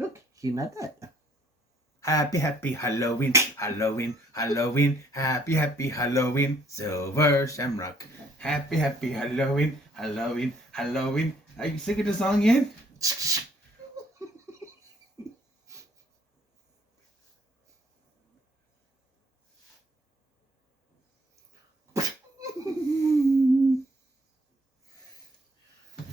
Look, he met that. Happy, happy Halloween, Halloween, Halloween, happy, happy Halloween, Silver Shamrock. Happy, happy Halloween, Halloween, Halloween. Are you singing the song yet?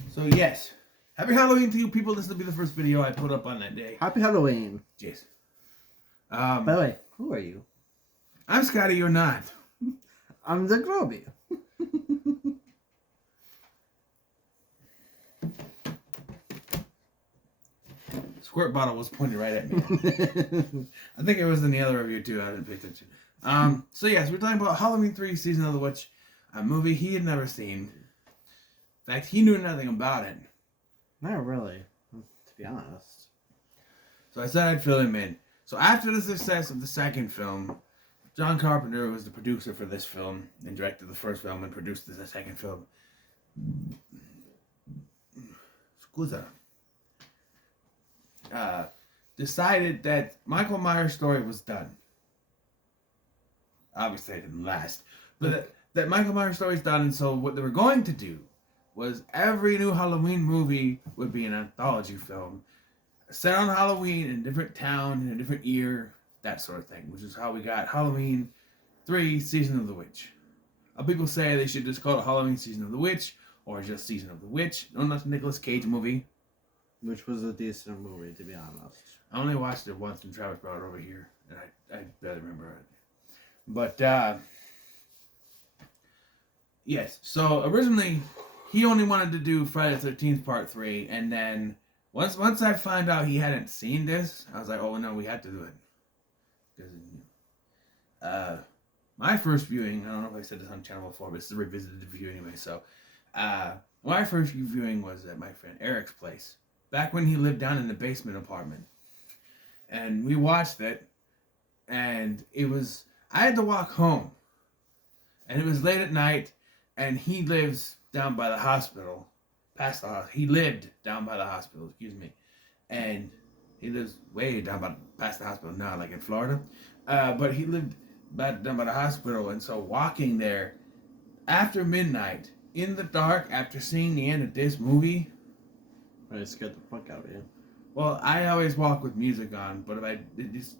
So yes, happy Halloween to you people. This will be the first video I put up on that day. Happy Halloween. Yes. By the way, who are you? I'm Scotty, you're not. I'm the Groby. Squirt bottle was pointed right at me. I think it was in the other review too. I didn't pay attention. So yes, we're talking about Halloween 3 Season of the Witch, a movie he had never seen. In fact, he knew nothing about it. Not really, to be honest. So I said I'd fill him in. So after the success of the second film, John Carpenter was the producer for this film and directed the first film and produced the second film. Scusa. Decided that Michael Myers' story was done. Obviously, it didn't last. But that Michael Myers' story is done, and so what they were going to do was every new Halloween movie would be an anthology film set on Halloween in a different town, in a different year, that sort of thing, which is how we got Halloween 3 Season of the Witch. People say they should just call it Halloween Season of the Witch or just Season of the Witch. No, not the Nicolas Cage movie. Which was a decent movie, to be honest. I only watched it once when Travis brought it over here, and I barely remember it. But, yes, so originally he only wanted to do Friday the 13th Part 3, and then once I found out he hadn't seen this, I was like, oh no, we have to do it. Because, my first viewing, I don't know if I said this on channel before, but it's a revisited view anyway, so, my first viewing was at my friend Eric's place, back when he lived down in the basement apartment. And we watched it, and I had to walk home, and it was late at night, and he lives down by the hospital, he lived down by the hospital, and he lives way past the hospital now, like in Florida, but he lived down by the hospital, and so walking there, after midnight, in the dark, after seeing the end of this movie, I scared the fuck out of you. Well, I always walk with music on, but there's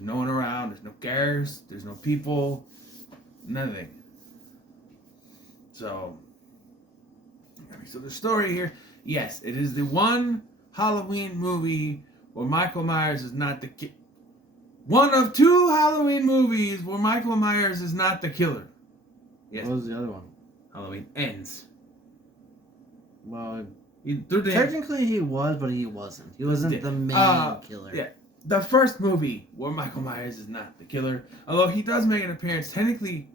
no one around, there's no cars, there's no people, nothing. So the story here, yes, it is the one Halloween movie where Michael Myers is not the killer. One of two Halloween movies where Michael Myers is not the killer. Yes. What was the other one? Halloween Ends. Well, technically he was, but he wasn't. He wasn't the main killer. Yeah. The first movie where Michael Myers is not the killer, although he does make an appearance technically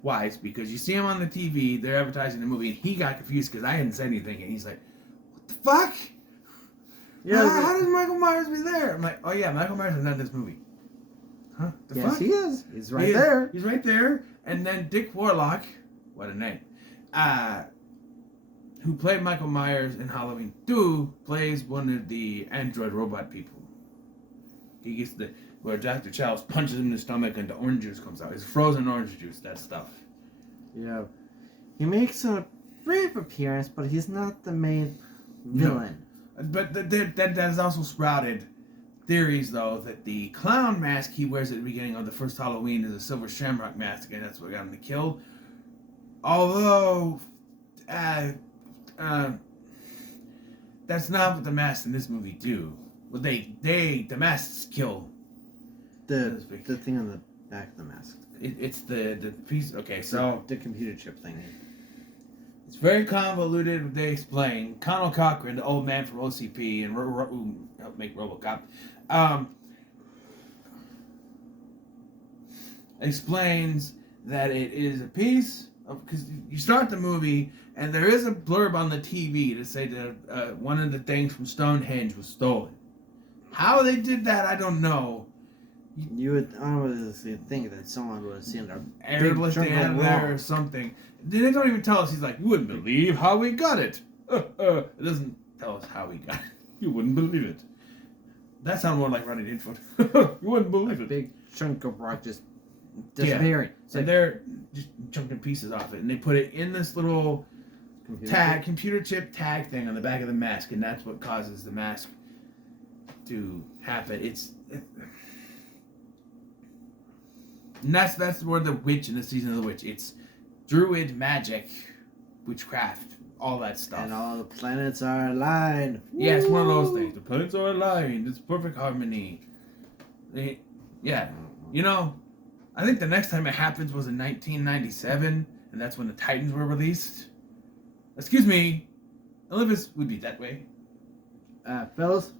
twice, because you see him on the TV, they're advertising the movie, and he got confused because I hadn't said anything, and he's like, what the fuck? Yeah, how does Michael Myers be there? I'm like, oh yeah, Michael Myers is not in this movie. Huh? The yes, fuck? he is. He's right there. He's right there. And then Dick Warlock, what a name, who played Michael Myers in Halloween 2, plays one of the android robot people. He gets where Dr. Childs punches him in the stomach and the orange juice comes out. It's frozen orange juice, that stuff. Yeah. He makes a brief appearance, but he's not the main villain. No. But that has also sprouted theories, though, that the clown mask he wears at the beginning of the first Halloween is a silver shamrock mask, and that's what got him to kill. Although, that's not what the masks in this movie do. Well, the masks kill. The thing on the back of the mask. It's the piece. Okay, so the computer chip thing. It's very convoluted. They explain. Connell Cochran, the old man from OCP and helped make RoboCop, explains that it is a piece of, because you start the movie and there is a blurb on the TV to say that one of the things from Stonehenge was stolen. How they did that, I don't know. You would honestly think that someone would have seen a airless down there or something. They don't even tell us. He's like, you wouldn't believe how we got it. It doesn't tell us how we got it. You wouldn't believe it. That sounded more like running infoot. You wouldn't A believe it. big chunk of rock just disappearing. So they're just chunking pieces off it, and they put it in this little computer chip tag thing on the back of the mask, and that's what causes the mask to happen. And that's where the witch in the season of the witch. It's druid magic, witchcraft, all that stuff. And all the planets are aligned. Yeah, it's one of those things. The planets are aligned. It's perfect harmony. Yeah, you know, I think the next time it happens was in 1997, and that's when the Titans were released. Excuse me, Olympus would be that way. Fellas,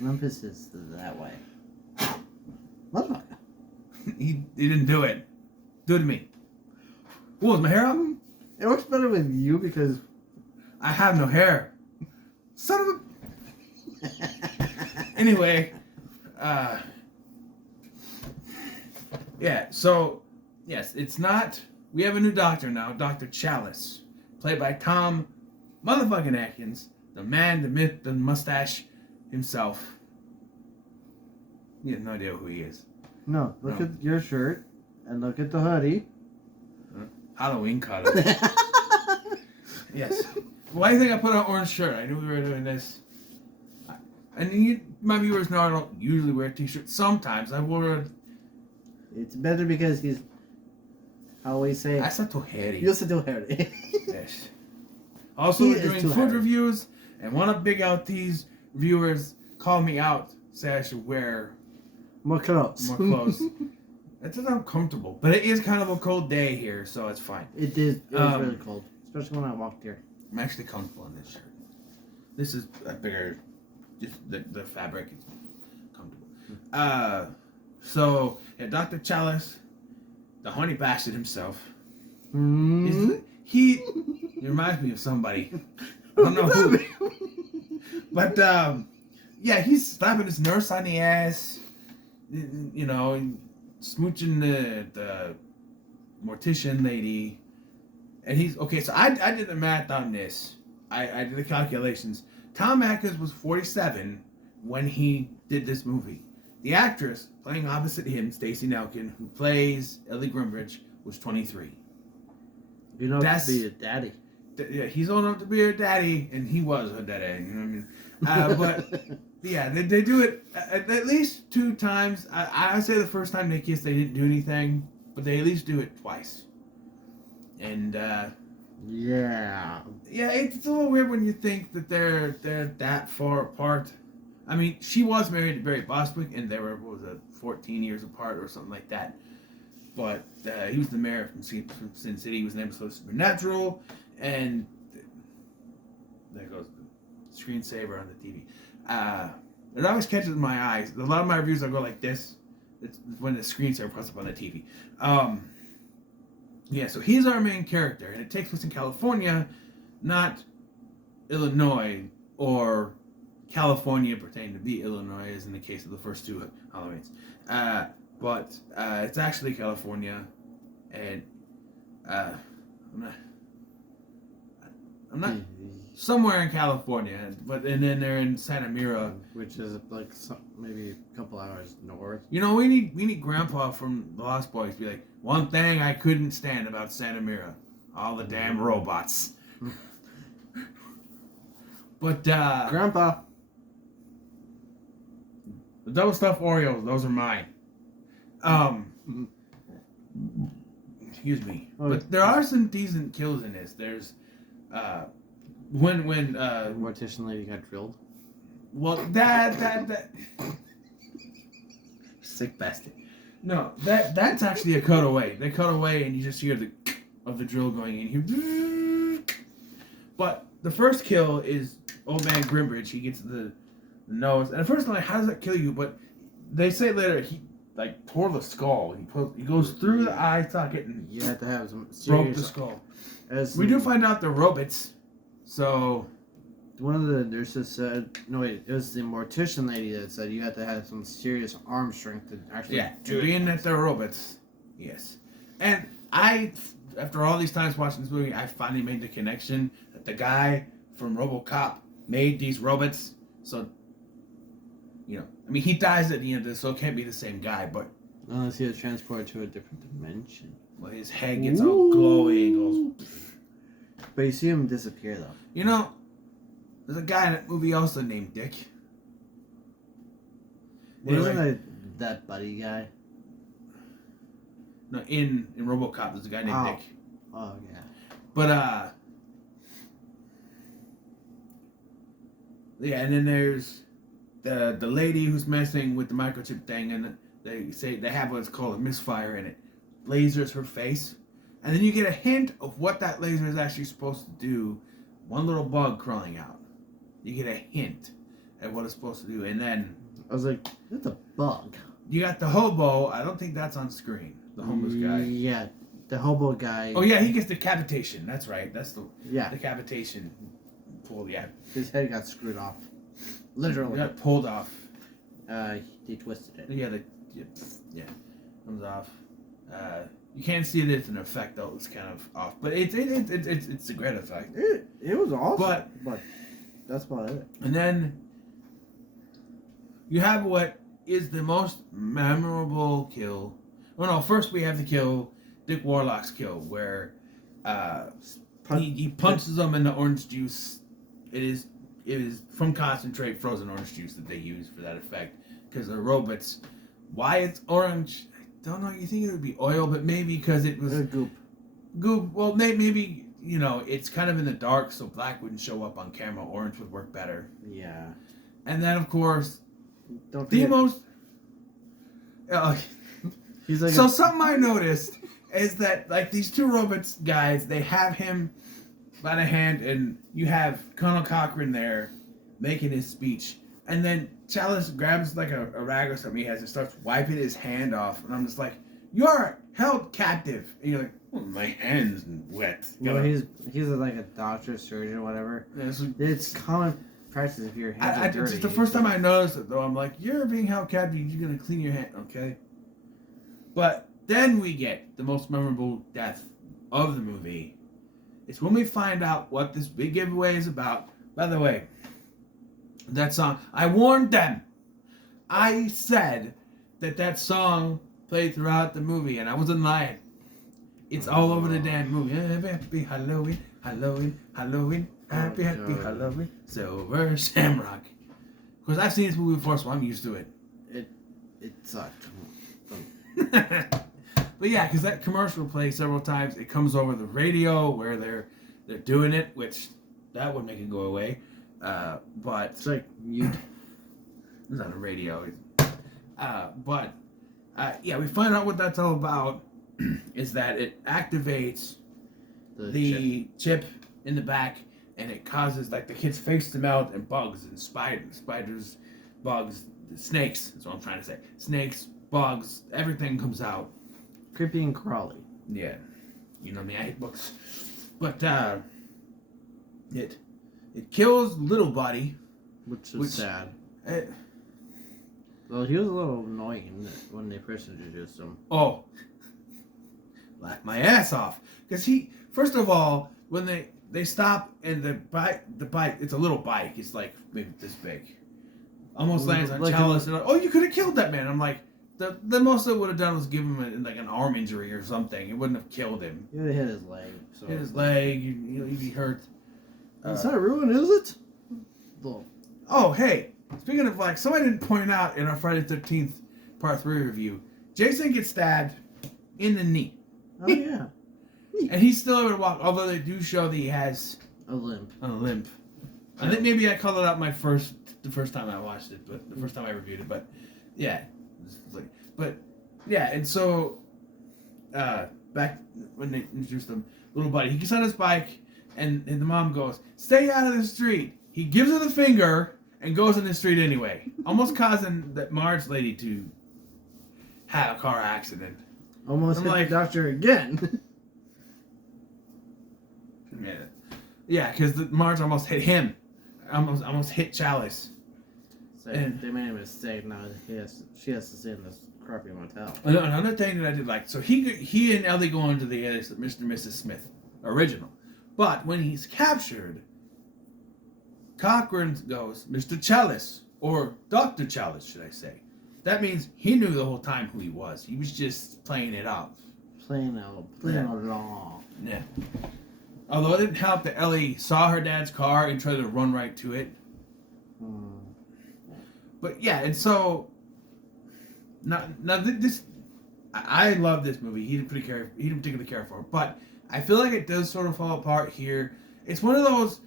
Olympus is that way. Motherfucker. He didn't do it. Do it to me. Ooh, is my hair up? It works better with you because I have no hair. Son of a... Anyway, yeah, so, yes, it's not... We have a new doctor now, Dr. Chalice, played by Tom motherfucking Atkins, the man, the myth, the mustache himself. He has no idea who he is. No, look at your shirt and look at the hoodie. Halloween color. Yes. Why do you think I put on an orange shirt? I knew we were doing this. And my viewers know I don't usually wear t-shirts. Sometimes I wore. It's better because he's. How we say? That's not too hairy. You're still hairy. Yes. Also, He we're is doing too food hairy. reviews, and one of Big LT's viewers called me out, said I should wear More clothes. more clothes. It's just uncomfortable, but it is kind of a cold day here, so it's fine. It is. It was really cold, especially when I walked here. I'm actually comfortable in this shirt. This is a bigger, just the fabric is comfortable. So yeah, Dr. Chalice, the honey bastard himself. He reminds me of somebody. I don't know who. But yeah, he's slapping his nurse on the ass. You know, smooching the mortician lady. And he's okay. So I did the math on this. I did the calculations. Tom Atkins was 47 when he did this movie. The actress playing opposite him, Stacey Nelkin, who plays Ellie Grimbridge, was 23. You know, That's- to be a daddy. Yeah, he's old enough to be her daddy, and he was her daddy. You know what I mean? But yeah, they do it at least 2 times. I say the first time they kiss, they didn't do anything, but they at least do it twice. And Yeah. yeah, it's a little weird when you think that they're that far apart. I mean, she was married to Barry Bostwick, and they were, what was it, 14 years apart or something like that. But he was the mayor from Sin City. He was in an episode of Supernatural, and there goes the screensaver on the TV. It always catches my eyes. A lot of my reviews I go like this. It's when the screensaver pops up on the TV. Yeah, so he's our main character, and it takes place in California, not Illinois or California pretending to be Illinois, as in the case of the first 2 Halloweens. But it's actually California, and I'm not somewhere in California, and then they're in Santa Mira, Which is like maybe a couple hours north. You know, we need Grandpa from the Lost Boys to be like, one thing I couldn't stand about Santa Mira, all the damn robots. But Grandpa. the double stuffed Oreos, those are mine. Excuse me. But there are some decent kills in this. There's when Mortician lady got drilled. well that sick bastard. No, that's actually a cutaway. They cut away and you just hear the of the drill going in here. But the first kill is old man Grimbridge. He gets the nose, and at first I'm like, how does that kill you? But they say later he like tore the skull. He goes through the eye socket and You have to have some broke the serious. skull. As We do find out they're robots, so one of the nurses said, no wait, it was the mortician lady that said you had to have some serious arm strength to actually yeah, do being it. that they're robots, yes. And after all these times watching this movie, I finally made the connection that the guy from RoboCop made these robots. So you know, I mean, he dies at the end of this, so it can't be the same guy, but Unless he was transported to a different dimension. well, his head gets all glowy and goes. But you see him disappear, though. You know, there's a guy in that movie also named Dick. Wasn't that buddy guy? No, in RoboCop, there's a guy named Dick. Oh, yeah. But, yeah, and then there's the lady who's messing with the microchip thing, and they say they have what's called a misfire, and it lasers her face. And then you get a hint of what that laser is actually supposed to do. One little bug crawling out. You get a hint at what it's supposed to do. And then I was like, that's a bug. you got the hobo. I don't think that's on screen. The homeless guy. Yeah, the hobo guy. Oh, yeah, he gets decapitation. That's right. That's the decapitation pull, yeah. His head got screwed off. Literally. It got pulled off. He twisted it. Yeah, comes off. You can't see it as an effect though; it's kind of off, but it's a great effect. It was awesome, but that's about it. And then you have what is the most memorable kill. Oh no! First we have the kill, Dick Warlock's kill, where he punches him in the orange juice. It is from concentrate frozen orange juice that they use for that effect because the robots. Why it's orange? I don't know. You think it would be oil, but maybe because it was goop. Goop. Well, maybe you know it's kind of in the dark, so black wouldn't show up on camera. Orange would work better. Yeah. And then of course, don't the forget, most. He's like so something I noticed is that like these two robots guys, they have him by the hand, and you have Colonel Cochran there making his speech, and then Chalice grabs like a rag or something he has and starts wiping his hand off, and I'm just like, "You're held captive." And you're like, well, "My hand's wet." Well, he's like a doctor, surgeon, whatever. Yeah, it's common practice if your hands are dirty. It's the first time I noticed it though. I'm like, "You're being held captive. You're gonna clean your hand, okay?" But then we get the most memorable death of the movie. It's when we find out what this big giveaway is about. By the way, that song, I warned them. I said that song played throughout the movie, and I wasn't lying. It's all over the damn movie. Happy Halloween, Halloween, Halloween, happy Halloween, Silver Shamrock. Because I've seen this movie before, so I'm used to it. It sucked. But yeah, because that commercial plays several times. It comes over the radio where they're doing it, which that would make it go away. But it's like mute. It's not a radio. But yeah, we find out what that's all about. Is that it activates the chip in the back, and it causes like the kid's face to melt, and bugs and spiders, bugs, snakes. That's what I'm trying to say. Snakes, bugs, everything comes out. Creepy and crawly. Yeah, you know me. I hate books, but it kills little buddy, which is sad. Well, he was a little annoying when they first introduced him. Oh, laugh my ass off. Because first of all, when they stop and the bike, it's a little bike. It's like maybe this big. Almost lands on Chalice. And you could have killed that man. I'm like, the most it would have done was give him like an arm injury or something. It wouldn't have killed him. He would have hit his leg. So. Hit his leg. He'd be hurt. It's not ruined, is it? Oh, hey. Speaking of like, somebody didn't point out in our Friday the 13th Part 3 review, Jason gets stabbed in the knee. Oh, yeah. And he's still able to walk, although they do show that he has a limp. I think maybe I called it out the first time I watched it, but the first time I reviewed it, but yeah. And so back when they introduced him, little buddy, he gets on his bike, and the mom goes, "Stay out of the street." He gives her the finger and goes in the street anyway, almost causing that Marge lady to have a car accident. Almost hit the doctor again. Yeah, because Marge almost hit him. Almost hit Chalice. So they made a mistake. Now she has to stay in this crappy motel. Another thing that I did like, so he and Ellie go on to the Mr. and Mrs. Smith original, but when he's captured, Cochran goes, Mr. Chalice, or Dr. Chalice, should I say. That means he knew the whole time who he was. He was just playing it off. Playing along. Yeah. Although it didn't help that Ellie saw her dad's car and tried to run right to it. But yeah, and so this I love this movie. He didn't particularly care for it, but I feel like it does sort of fall apart here. It's one of those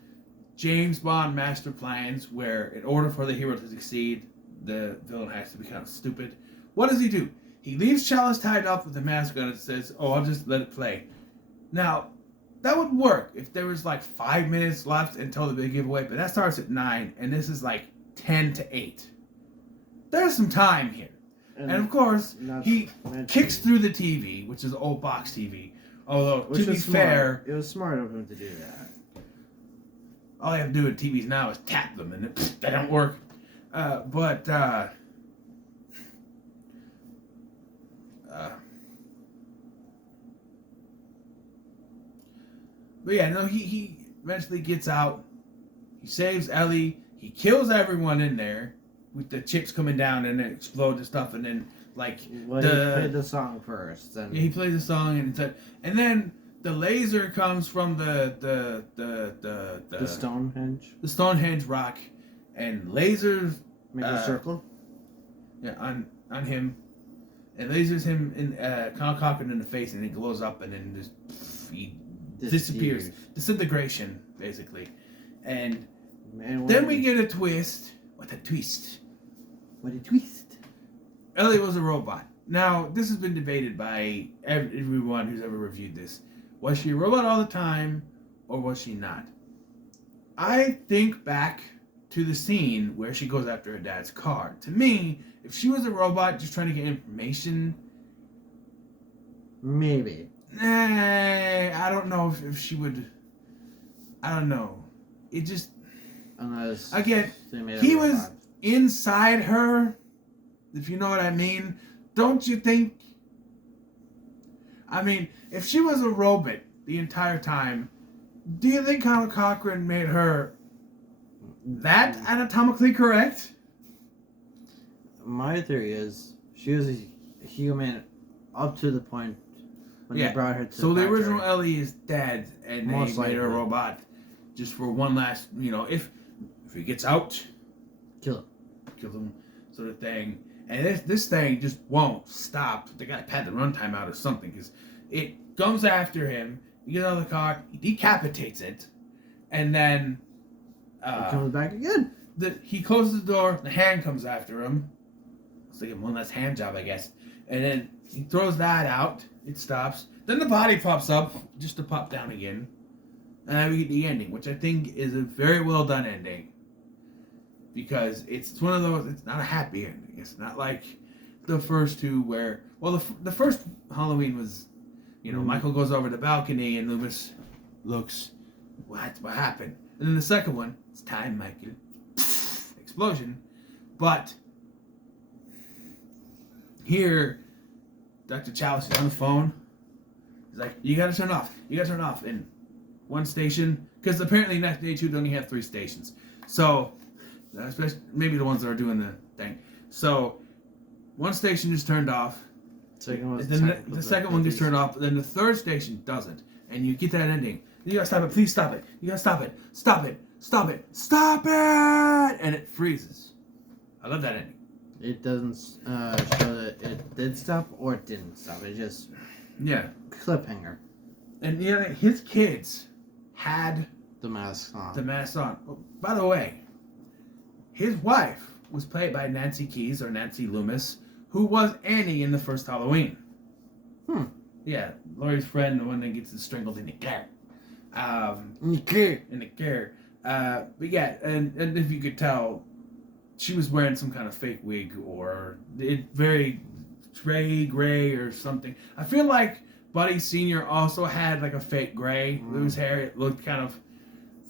James Bond master plans where, in order for the hero to succeed, the villain has to be kind of stupid. What does he do? He leaves Chalice tied up with the mask on and says, "Oh, I'll just let it play." Now, that would work if there was like 5 minutes left until the big giveaway, but that starts at 9, and this is like 10 to 8. There's some time here. And of course, he kicks through the TV, which is old box TV. Although, to be fair, it was smart of him to do that. All you have to do with TVs now is tap them, and they don't work. But yeah, no, he eventually gets out. He saves Ellie. He kills everyone in there with the chips coming down and then explode and stuff, and then like he played the song first. And yeah, he plays the song and then the laser comes from the Stonehenge. The Stonehenge rock, and lasers Make a circle. Yeah, on him, and lasers him in Colin Cochran in the face, and it glows up, and then just he disappears. Disintegration, basically, and then we get a twist. What a twist! What a twist! Ellie was a robot. Now, this has been debated by everyone who's ever reviewed this. Was she a robot all the time, or was she not? I think back to the scene where she goes after her dad's car. To me, if she was a robot just trying to get information... Maybe. I don't know if she would... I don't know. It just... Unless... Again, he was inside her, if you know what I mean. Don't you think... I mean, if she was a robot the entire time, do you think Colin Cochran made her that anatomically correct? My theory is she was a human up to the point when they brought her to so the original Ellie is dead, and they made her a robot just for one last, if he gets out, kill him, sort of thing. And this thing just won't stop. They gotta pad the runtime out or something, because it comes after him. He gets out of the car, he decapitates it, and then it comes back again. He closes the door, the hand comes after him. It's like one less hand job, I guess. And then he throws that out, it stops. Then the body pops up, just to pop down again. And then we get the ending, which I think is a very well done ending. Because it's one of those, it's not a happy ending. It's not like the first two where, well, the first Halloween was, Michael goes over the balcony and Loomis looks, what happened? And then the second one, it's time, Michael. Explosion. But here, Dr. Chalice is on the phone. He's like, you gotta turn off. And one station, because apparently Next Day 2 only have 3 stations. So, especially maybe the ones that are doing the thing. So, one station is turned off. The second one gets turned off. Then the third station doesn't. And you get that ending. You gotta stop it. Please stop it. You gotta stop it. Stop it. Stop it. Stop it! And it freezes. I love that ending. It doesn't show that it did stop or it didn't stop. It just... Yeah. Cliffhanger. And his kids had... The mask on. Oh, by the way, his wife was played by Nancy Keys, or Nancy Loomis, who was Annie in the first Halloween. Yeah, Laurie's friend, the one that gets strangled in the car. In the car. But yeah, and if you could tell, she was wearing some kind of fake wig, or very gray or something. I feel like Buddy Sr. also had like a fake gray with his hair. It looked kind of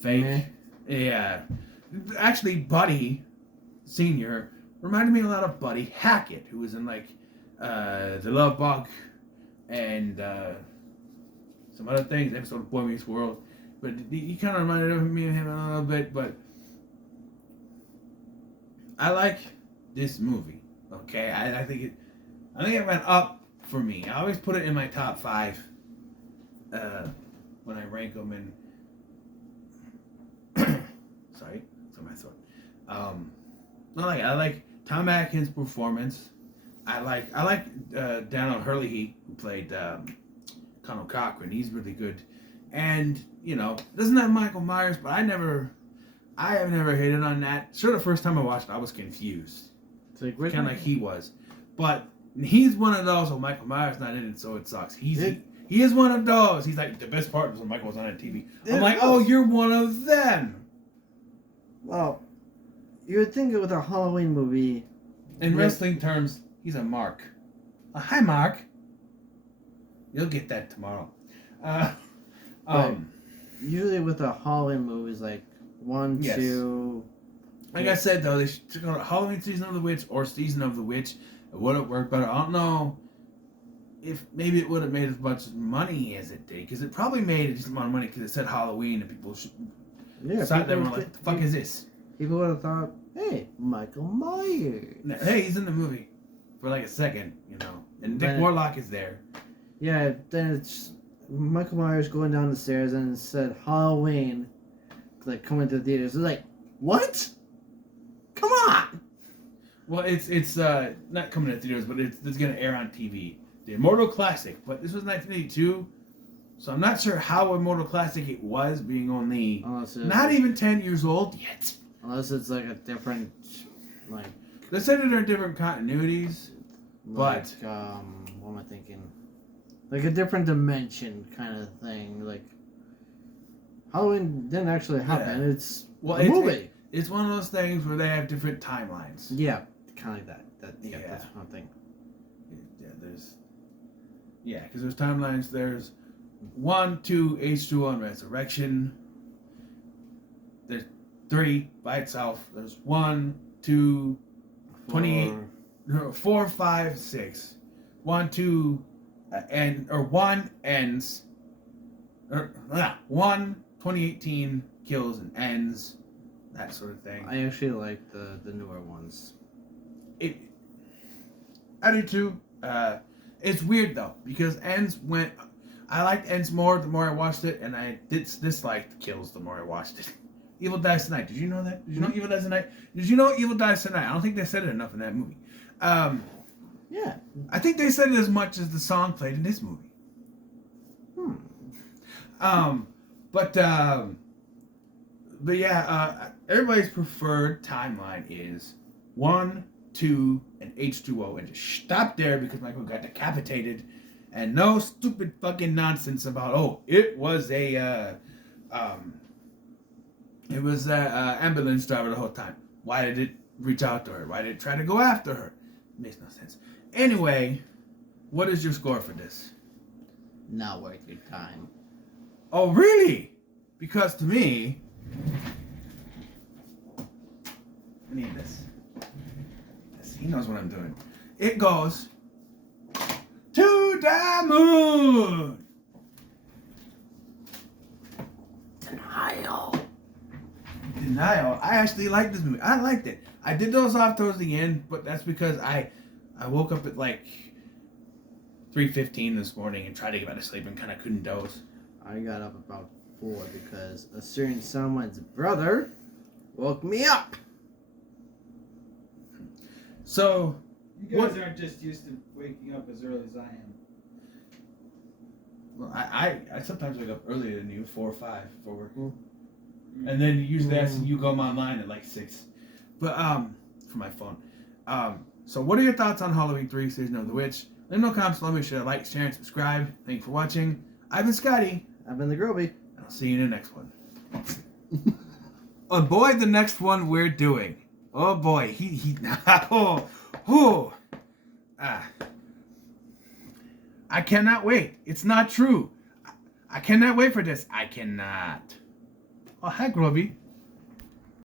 fake. Yeah. Actually, Buddy Sr. reminded me a lot of Buddy Hackett, who was in like The Love Bug and some other things, episode of Boy Meets World. But he kind of reminded me of him a little bit. But I like this movie. Okay, I think it went up for me. I always put it in my top 5 when I rank them in. Sorry, it's on my throat. I like Tom Atkins' performance. I like Daniel Hurley, who played Colonel Cochran. He's really good, and doesn't have Michael Myers, but I have never hated on that. Sure, the first time I watched it, I was confused. It's like Kind of like he was. But he's one of those, Michael Myers not in it, so it sucks. He is one of those. He's like, the best part was when Michael was on TV. I'm like, oh, you're one of them. Well, you would think with a Halloween movie... In wrestling terms, he's a mark. Hi, Mark. You'll get that tomorrow. Usually with a Halloween movie, it's like 1, Yes. 2... Like I said, though, they should call it Halloween Season of the Witch or Season of the Witch. It would have worked better. I don't know if maybe it would have made as much money as it did, because it probably made a decent amount of money because it said Halloween and people sat there and were like, what the fuck is this? People would have thought, hey, Michael Myers. Hey, he's in the movie for like a second, and Dick Warlock is there. Yeah, then it's Michael Myers going down the stairs and it said Halloween, like coming to the theaters. It's like, what? Come on! Well, it's not coming to theaters, but it's going to air on TV. The Immortal Classic, but this was 1982, so I'm not sure how Immortal Classic it was, being only not even 10 years old yet. Unless it's like a different, like... They said that there are different continuities, but... what am I thinking? Like a different dimension kind of thing. Like, Halloween didn't actually happen. Yeah. It's a movie. It's one of those things where they have different timelines. Yeah, kind of like that. That's one thing. Yeah, because there's timelines. There's 1, 2, H2O, and Resurrection. There's 3 by itself. There's 1, 2, 28, 4, 5, 6. 1, 2, one ends. 1, 2018 kills and ends. That sort of thing. I actually like the newer ones. I do too. It's weird though, because I liked Ends more the more I watched it, and I disliked Kills the more I watched it. Evil Dies Tonight. Did you know that? Did you know Evil Dies Tonight? Did you know Evil Dies Tonight? I don't think they said it enough in that movie. Yeah. I think they said it as much as the song played in this movie. But yeah, everybody's preferred timeline is 1, 2, and H2O, and just stop there because Michael got decapitated, and no stupid fucking nonsense about it was a ambulance driver the whole time. Why did it reach out to her? Why did it try to go after her? It makes no sense. Anyway, what is your score for this? Not worth your time. Oh, really? Because to me, I need this. Yes, he knows what I'm doing. It goes to the moon. Denial. I actually liked this movie. I liked it. I did doze off towards the end, but that's because I woke up at like 3:15 this morning and tried to get back to sleep and kind of couldn't doze. I got up about 4 because a certain someone's brother woke me up. So you guys aren't just used to waking up as early as I am. Well, I sometimes wake up earlier than you, 4 or 5 for work. And then usually I see you come online at like 6. But for my phone. So what are your thoughts on Halloween 3 Season of the Witch? Let me know in the comments below. Make sure to like, share, and subscribe. Thank you for watching. I've been Scotty. I've been the Groby. And I'll see you in the next one. Oh boy, the next one we're doing. Oh boy, I cannot wait. It's not true. I cannot wait for this. I cannot. Oh, hi, Groby.